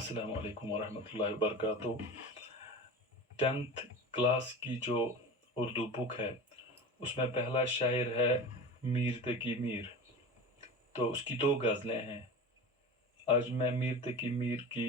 अस्सलाम वालेकुम वरहमतुल्लाहि वबरकातुहू। 10th क्लास की जो उर्दू बुक है उसमें पहला शायर है मीर तकी मीर। तो उसकी दो गज़लें हैं। आज मैं मीर तकी मीर की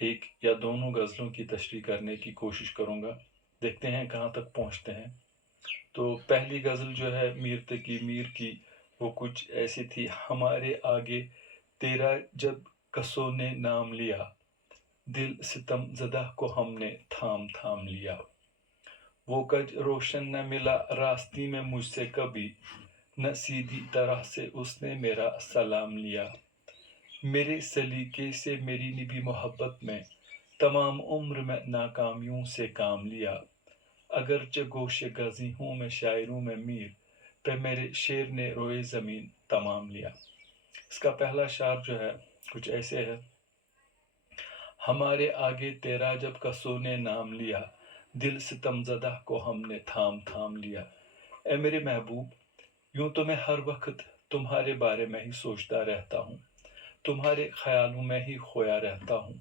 एक या दोनों गज़लों की तशरीह करने की कोशिश करूँगा। देखते हैं कहाँ तक पहुँचते हैं। तो पहली गज़ल जो है मीर तकी मीर की वो कुछ ऐसी थी। हमारे आगे तेरा जब कसों ने नाम लिया, दिल सितम ज़दा को हमने थाम थाम लिया। वो कज रोशन न मिला रास्ती में मुझसे कभी, न सीधी तरह से उसने मेरा सलाम लिया। मेरे सलीके से मेरी निभी मोहब्बत में तमाम उम्र में नाकामियों से काम लिया। अगरचे गोशे गज़ी हूँ मैं शायरों में मीर, पे मेरे शेर ने रोए ज़मीन तमाम लिया। इसका पहला शार जो है कुछ ऐसे है। हमारे आगे तेरा जब कसों ने नाम लिया, दिल सितमज़दा को हमने थाम थाम लिया। ए मेरे महबूब, यूं तो मैं हर वक्त तुम्हारे बारे में ही सोचता रहता हूँ, तुम्हारे ख्यालों में ही खोया रहता हूँ,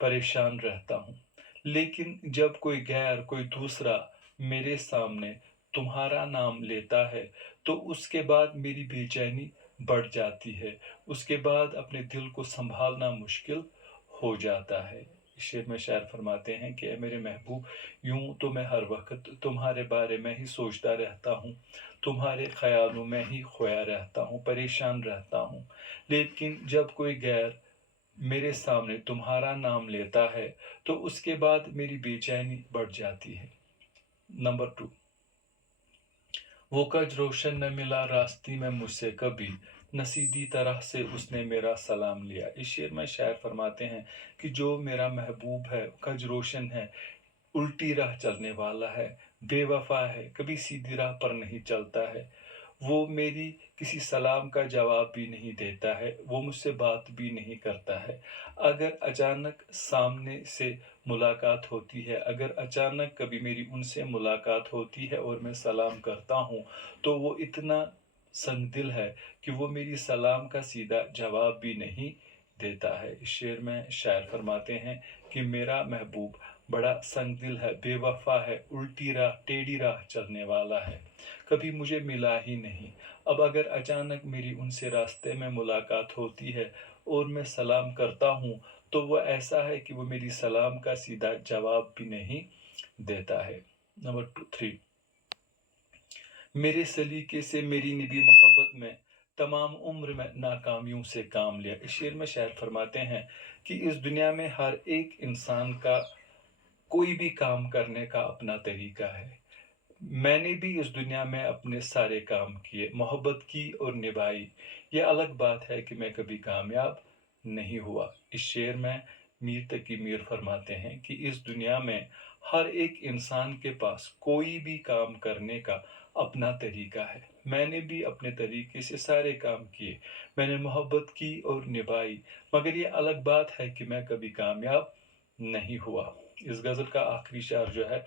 परेशान रहता हूँ। लेकिन जब कोई गैर, कोई दूसरा मेरे सामने तुम्हारा नाम लेता है तो उसके बाद मेरी बेचैनी बढ़ जाती है। उसके बाद अपने दिल को संभालना मुश्किल हो जाता है। शेर में शायर फरमाते हैं कि ए मेरे महबूब, यूं तो मैं हर वक्त तुम्हारे बारे में ही सोचता रहता हूँ, तुम्हारे ख्यालों में ही खोया रहता हूँ, परेशान रहता हूँ। लेकिन जब कोई गैर मेरे सामने तुम्हारा नाम लेता है तो उसके बाद मेरी बेचैनी बढ़ जाती है। नंबर 2, वो कज रोशन न मिला रास्ती में मुझसे कभी, न सीधी तरह से उसने मेरा सलाम लिया। इस शेर में शायर फरमाते हैं कि जो मेरा महबूब है कज रोशन है, उल्टी राह चलने वाला है, बेवफा है, कभी सीधी राह पर नहीं चलता है। वो मेरी किसी सलाम का जवाब भी नहीं देता है, वो मुझसे बात भी नहीं करता है। अगर अचानक सामने से मुलाकात होती है, अगर अचानक कभी मेरी उनसे मुलाकात होती है और मैं सलाम करता हूँ, तो वो इतना संगदिल है कि वो मेरी सलाम का सीधा जवाब भी नहीं देता है। इस शेर में शायर फरमाते हैं कि मेरा महबूब बड़ा संगदिल है, बेवफा है, उल्टी राह टेढ़ी राह चलने वाला है, कभी मुझे मिला ही नहीं। अब अगर अचानक मेरी उनसे रास्ते में मुलाकात होती है और मैं सलाम करता हूँ तो वो ऐसा है कि वो मेरी सलाम का सीधा जवाब भी नहीं देता है। नंबर 3, मेरे सलीके से मेरी निभी मोहब्बत में तमाम उम्र में नाकामियों से काम लिया। इस शेर में शायर फरमाते हैं कि इस दुनिया में हर एक इंसान का कोई भी काम करने का अपना तरीका है। मैंने भी इस दुनिया में अपने सारे काम किए, मोहब्बत की और निभाई। ये अलग बात है कि मैं कभी कामयाब नहीं हुआ। इस शेर में मीर तकी मीर फरमाते हैं कि इस दुनिया में हर एक इंसान के पास कोई भी काम करने का अपना तरीका है। मैंने भी अपने तरीके से सारे काम किए, मैंने मोहब्बत की और निभाई, मगर ये अलग बात है कि मैं कभी कामयाब नहीं हुआ। इस गज़ल का आखिरी शेर जो है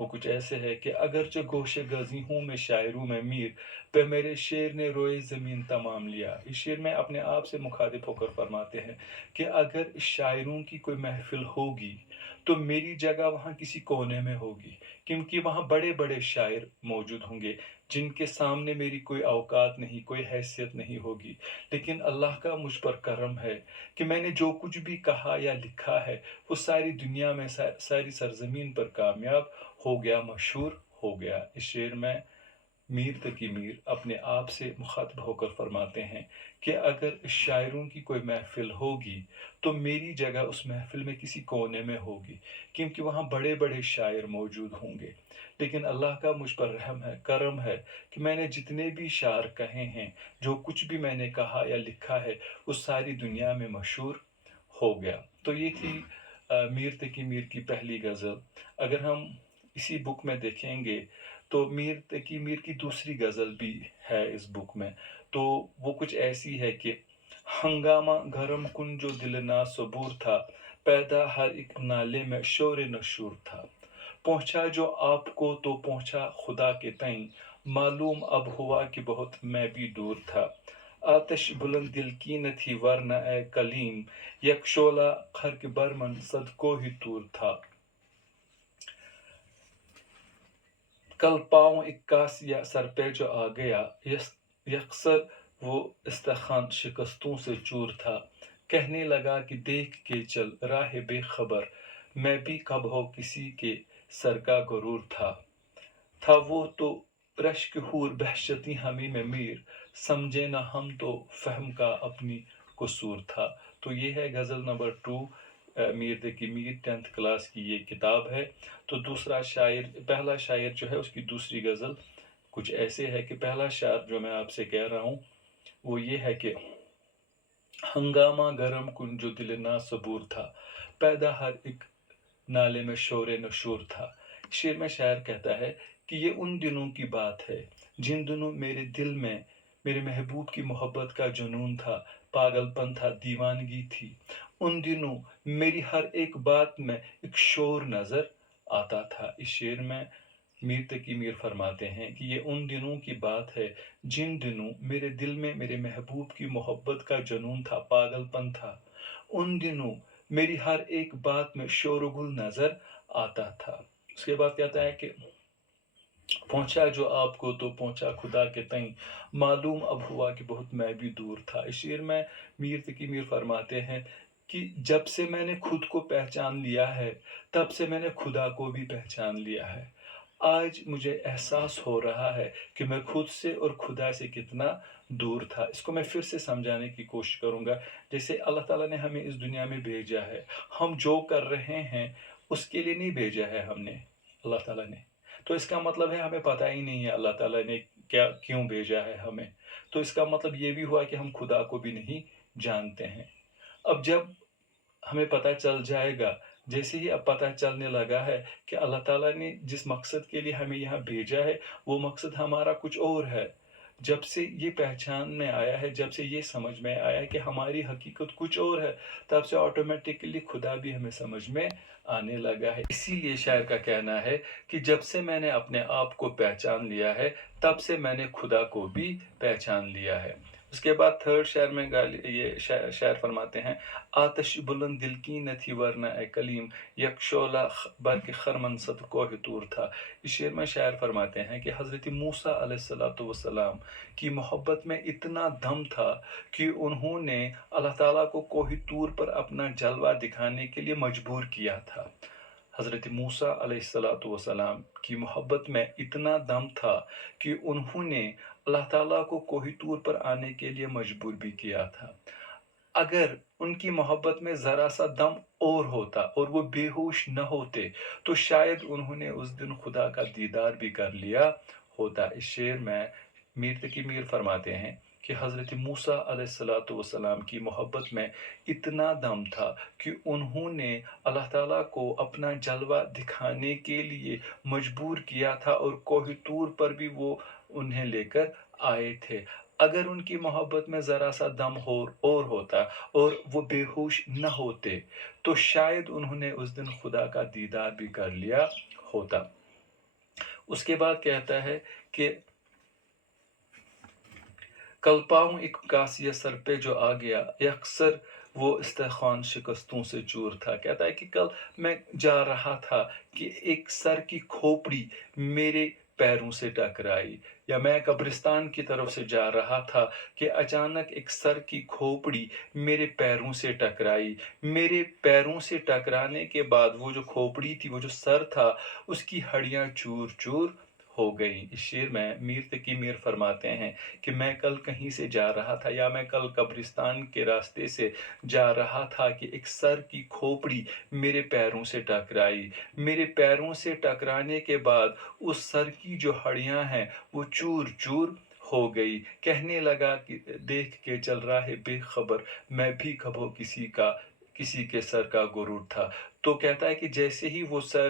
वो कुछ ऐसे है कि अगरचे गोशे गज़ी हूँ मैं शायरों में मीर, पे मेरे शेर ने रोए ज़मीन तमाम लिया। इस शेर में अपने आप से मुखातिब होकर फरमाते हैं कि अगर शायरों की कोई महफ़िल होगी तो मेरी जगह वहाँ किसी कोने में होगी, क्योंकि वहाँ बड़े-बड़े शायर मौजूद होंगे जिनके सामने मेरी कोई औकात नहीं, कोई हैसियत नहीं होगी। लेकिन अल्लाह का मुझ पर करम है कि मैंने जो कुछ भी कहा या लिखा है वो सारी दुनिया में सारी सरज़मीन पर कामयाब हो गया, मशहूर हो गया। इस शेर में मीर तकी मीर अपने आप से मुखातिब होकर फरमाते हैं कि अगर शायरों की कोई महफ़िल होगी तो मेरी जगह उस महफ़िल में किसी कोने में होगी, क्योंकि वहाँ बड़े-बड़े शायर मौजूद होंगे। लेकिन अल्लाह का मुझ पर रहम है, करम है कि मैंने जितने भी शार कहे हैं, जो कुछ भी मैंने कहा या लिखा है, वो सारी दुनिया में मशहूर हो गया। तो ये थी मीर तकी मीर की पहली गज़ल। अगर हम इसी बुक में देखेंगे तो मीर तकी मीर की दूसरी गज़ल भी है इस बुक में। तो वो कुछ ऐसी है कि हंगामा गरम कुन जो दिल ना सबूर था, पैदा हर एक नाले में शोर नशूर था। पहुँचा जो आपको तो पहुँचा खुदा के तईं, मालूम अब हुआ कि बहुत मैं भी दूर था। آتش بلند دل کی نہ تھی ورنہ اے کلیم، یک شعلہ خرق برمن صد کو ہی طور تھا۔ کل پاؤں اکاسیا سر پہ جو آ گیا، یکسر وہ استخوان شکستوں سے چور تھا۔ کہنے لگا کہ دیکھ کے چل راہ بے خبر، میں بھی کب ہو کسی کے سر کا غرور تھا وہ تو رشک حور بہشتی ہمیں میں میر، سمجھے نہ ہم تو فہم کا اپنی قصور تھا۔ تو یہ ہے غزل number 2، Mir Taqi Mir 10th class کی یہ کتاب ہے۔ تو پہلا شاعر جو ہے اس کی دوسری غزل کچھ ایسے ہے کہ پہلا شعر جو میں آپ سے کہہ رہا ہوں وہ یہ ہے کہ ہنگامہ گرم کن جو دل نا صبور تھا، پیدا ہر ایک نالے میں شور نشور تھا۔ شعر میں شاعر کہتا ہے کہ یہ ان دنوں کی بات ہے جن دنوں میرے دل میں میرے محبوب کی محبت کا جنون تھا، پاگل پن تھا، دیوانگی تھی۔ ان دنوں میری ہر ایک بات میں ایک شور نظر آتا تھا۔ اس شعر میں میر تقی میر فرماتے ہیں کہ یہ ان دنوں کی بات ہے جن دنوں میرے دل میں میرے محبوب کی محبت کا جنون تھا، پاگل پن تھا۔ ان دنوں میری ہر ایک بات میں شور و گل نظر آتا تھا۔ اس کے بعد کہتا ہے کہ پہنچا جو آپ کو تو پہنچا خدا کے تئیں، معلوم اب ہوا کہ بہت میں بھی دور تھا۔ اس شعر میں میر تقی میر فرماتے ہیں کہ جب سے میں نے خود کو پہچان لیا ہے تب سے میں نے خدا کو بھی پہچان لیا ہے۔ آج مجھے احساس ہو رہا ہے کہ میں خود سے اور خدا سے کتنا دور تھا۔ اس کو میں پھر سے سمجھانے کی کوشش کروں گا۔ جیسے اللہ تعالیٰ نے ہمیں اس دنیا میں بھیجا ہے، ہم جو کر رہے ہیں اس کے لیے نہیں بھیجا ہے ہم نے، اللہ تعالیٰ نے۔ تو اس کا مطلب ہے ہمیں پتہ ہی نہیں ہے اللہ تعالیٰ نے کیوں بھیجا ہے ہمیں۔ تو اس کا مطلب یہ بھی ہوا کہ ہم خدا کو بھی نہیں جانتے ہیں۔ اب جب ہمیں پتہ چل جائے گا، جیسے ہی اب پتہ چلنے لگا ہے کہ اللہ تعالیٰ نے جس مقصد کے لیے ہمیں یہاں بھیجا ہے وہ مقصد ہمارا کچھ اور ہے، جب سے یہ پہچان میں آیا ہے، جب سے یہ سمجھ میں آیا ہے کہ ہماری حقیقت کچھ اور ہے، تب سے آٹومیٹکلی خدا بھی ہمیں سمجھ میں آنے لگا ہے۔ اسی لیے شاعر کا کہنا ہے کہ جب سے میں نے اپنے آپ کو پہچان لیا ہے تب سے میں نے خدا کو بھی پہچان لیا ہے۔ اس کے بعد تھرڈ شعر میں یہ شاعر فرماتے ہیں، آتش بلند دل کی نہ تھی ورنہ اے کلیم، یک شعلہ برق خرمن صد کوہ طور تھا۔ اس شعر میں شاعر فرماتے ہیں کہ حضرت موسیٰ علیہ السلام کی محبت میں اتنا دم تھا کہ انہوں نے اللہ تعالیٰ کو کوہ طور پر اپنا جلوہ دکھانے کے لیے مجبور کیا تھا۔ حضرت موسیٰ علیہ السلام کی محبت میں اتنا دم تھا کہ انہوں نے اللہ تعالیٰ کو کوہ طور پر آنے کے لیے مجبور بھی کیا تھا۔ اگر ان کی محبت میں ذرا سا دم اور ہوتا اور وہ بے ہوش نہ ہوتے تو شاید انہوں نے اس دن خدا کا دیدار بھی کر لیا ہوتا۔ اس شعر میں میر تقی میر فرماتے ہیں کہ حضرت موسیٰ علیہ السلام کی محبت میں اتنا دم تھا کہ انہوں نے اللہ تعالیٰ کو اپنا جلوہ دکھانے کے لیے مجبور کیا تھا اور کوہ طور پر بھی وہ انہیں لے کر آئے تھے۔ اگر ان کی محبت میں ذرا سا دم اور ہوتا اور وہ بے ہوش نہ ہوتے تو شاید انہوں نے اس دن خدا کا دیدار بھی کر لیا ہوتا۔ اس کے بعد کہتا ہے کہ کل پاؤں ایک کاسیہ سر پہ جو آ گیا، یکسر وہ استخوان شکستوں سے چور تھا۔ کہتا ہے کہ کل میں جا رہا تھا کہ ایک سر کی کھوپڑی میرے پیروں سے ٹکرائی، یا میں قبرستان کی طرف سے جا رہا تھا کہ اچانک ایک سر کی کھوپڑی میرے پیروں سے ٹکرائی۔ میرے پیروں سے ٹکرانے کے بعد وہ جو کھوپڑی تھی، وہ جو سر تھا، اس کی ہڈیاں چور چور ہو گئی۔ اس شعر میں میر تقی میر فرماتے ہیں کہ میں کل کہیں سے جا رہا تھا، یا میں کل قبرستان کے راستے سے جا رہا تھا کہ ایک سر کی کھوپڑی میرے پیروں سے ٹکرائی۔ میرے پیروں سے ٹکرانے کے بعد اس سر کی جو ہڈیاں ہیں وہ چور چور ہو گئی۔ کہنے لگا کہ دیکھ کے چل رہا ہے بے خبر، میں بھی کبھو کسی کے سر کا غرور تھا۔ تو کہتا ہے کہ جیسے ہی وہ سر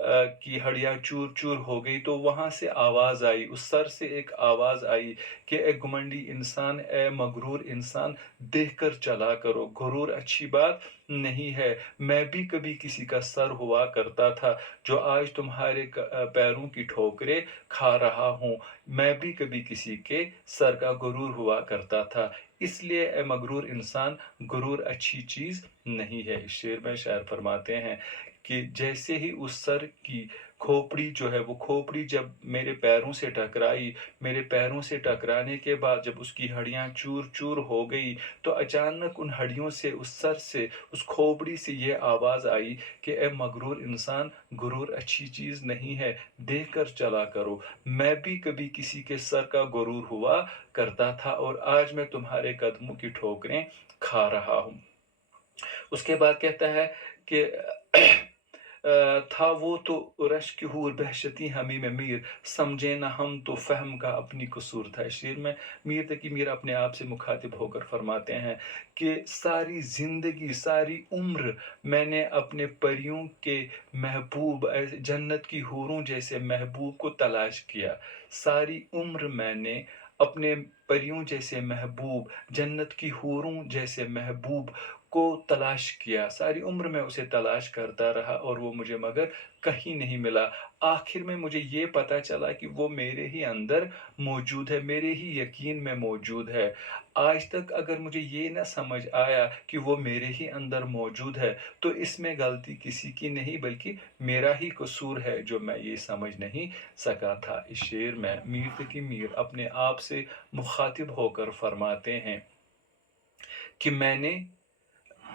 की हड्डियाँ चूर-चूर हो गई, तो वहाँ से आवाज़ आई, उस सर से एक आवाज़ आई कि ए घमंडी इंसान, ए मगरूर इंसान, देख कर चला करो, गुरूर अच्छी बात नहीं है। मैं भी कभी किसी का सर हुआ करता था, जो आज तुम्हारे पैरों की ठोकरें खा रहा हूँ। मैं भी कभी किसी के सर का गुरूर हुआ करता था। इसलिए ए मगरूर इंसान, गुरूर अच्छी चीज़ नहीं है। इस शेर में शायर फरमाते हैं कि जैसे ही उस सर की खोपड़ी जो है, वो खोपड़ी जब मेरे पैरों से टकराई, मेरे पैरों से टकराने के बाद जब उसकी हड्डियाँ चूर-चूर हो गई, तो अचानक उन हड्डियों से, उस सर से, उस खोपड़ी से ये आवाज़ आई कि ए मगरूर इंसान, गुरूर अच्छी चीज़ नहीं है, देख कर चला करो। मैं भी कभी किसी के सर का गुरूर हुआ करता था और आज मैं तुम्हारे कदमों की ठोकरें खा रहा हूँ। उसके बाद कहता है कि था वो तो रश्क हूर बहशती हमी में मीर, समझे ना हम तो फ़हम का अपनी कसूर था। इस शेर में मीर तकी मीर अपने आप से मुखातिब होकर फरमाते हैं कि सारी ज़िंदगी, सारी उम्र मैंने अपने परियों के महबूब, जन्नत की हूरों जैसे महबूब को तलाश किया। सारी उम्र मैंने अपने परियों जैसे महबूब, जन्नत की हूरों जैसे महबूब को तलाश किया। सारी उम्र मैं उसे तलाश करता रहा और वो मुझे मगर कहीं नहीं मिला। आखिर में मुझे ये पता चला कि वो मेरे ही अंदर मौजूद है, मेरे ही यकीन में मौजूद है। आज तक अगर मुझे ये ना समझ आया कि वो मेरे ही अंदर मौजूद है, तो इसमें गलती किसी की नहीं बल्कि मेरा ही कसूर है, जो मैं ये समझ नहीं सका था। इस शेर में मीर तकी मीर अपने आप से मुखातिब होकर फरमाते हैं कि मैंने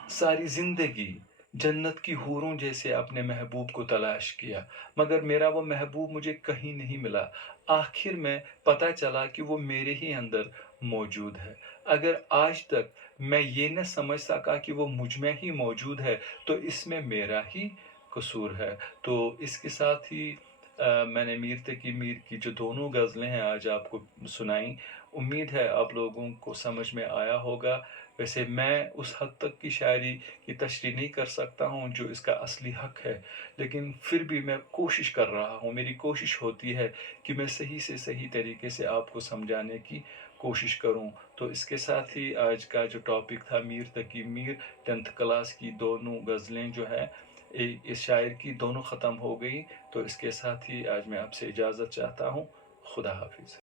सारी ज़िंदगी जन्नत की हूरों जैसे अपने महबूब को तलाश किया, मगर मेरा वो महबूब मुझे कहीं नहीं मिला। आखिर में पता चला कि वो मेरे ही अंदर मौजूद है। अगर आज तक मैं ये न समझ सका कि वो मुझ में ही मौजूद है, तो इसमें मेरा ही कसूर है। तो इसके साथ ही मैंने मीर तकी मीर की जो दोनों ग़ज़लें हैं आज आपको सुनाई। उम्मीद है आप लोगों को समझ में आया होगा। वैसे मैं उस हद तक की शायरी की तशरीह नहीं कर सकता हूँ जो इसका असली हक़ है, लेकिन फिर भी मैं कोशिश कर रहा हूँ। मेरी कोशिश होती है कि मैं सही से सही तरीके से आपको समझाने की कोशिश करूँ। तो इसके साथ ही आज का जो टॉपिक था मीर तकी मीर 10th क्लास की दोनों ग़ज़लें जो हैं इस शायर की दोनों ख़त्म हो गई। तो इसके साथ ही आज मैं आपसे इजाज़त चाहता हूँ। खुदा हाफ़िज़।